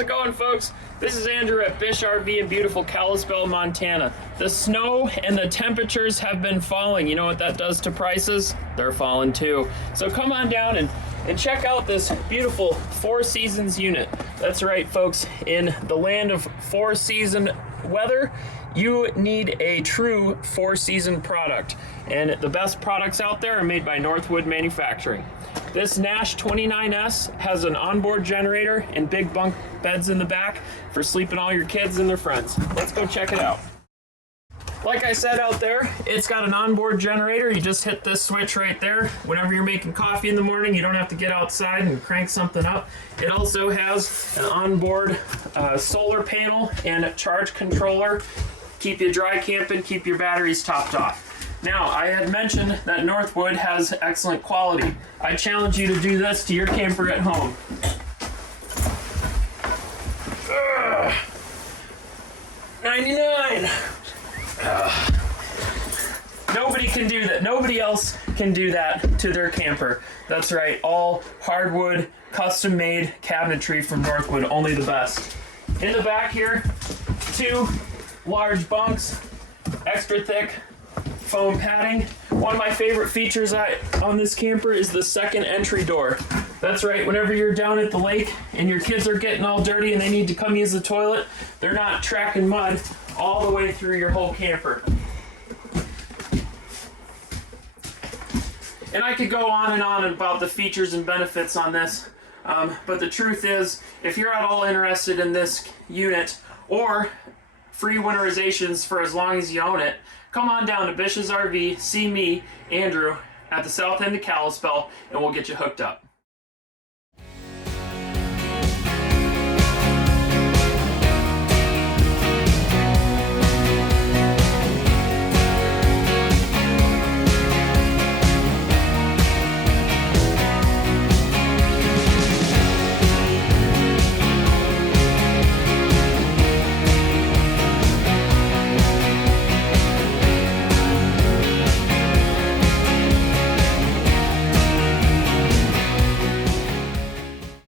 How's it going, folks? This is Andrew at BISH RV in beautiful Kalispell, Montana. The snow and the temperatures have been falling. You know what that does to prices? They're falling too. So come on down and check out this beautiful Four Seasons unit. That's right, folks. In the land of four-season weather, you need a true four-season product. And the best products out there are made by Northwood Manufacturing. This Nash 29S has an onboard generator and big bunk beds in the back for sleeping all your kids and their friends. Let's go check it out. Like I said out there, it's got an onboard generator. You just hit this switch right there. Whenever you're making coffee in the morning, you don't have to get outside and crank something up. It also has an onboard solar panel and a charge controller. Keep you dry camping, keep your batteries topped off. Now, I had mentioned that Northwood has excellent quality. I challenge you to do this to your camper at home. Ugh. 99. Nobody can do that. Nobody else can do that to their camper. That's right, all hardwood, custom-made cabinetry from Northwood, only the best. In the back here, 2 large bunks, extra thick foam padding. One of my favorite features on this camper is the second entry door. That's right, whenever you're down at the lake and your kids are getting all dirty and they need to come use the toilet, they're not tracking mud all the way through your whole camper. And I could go on and on about the features and benefits on this, but the truth is, if you're at all interested in this unit or free winterizations for as long as you own it, come on down to BISH'S RV, see me, Andrew, at the south end of Kalispell, and we'll get you hooked up.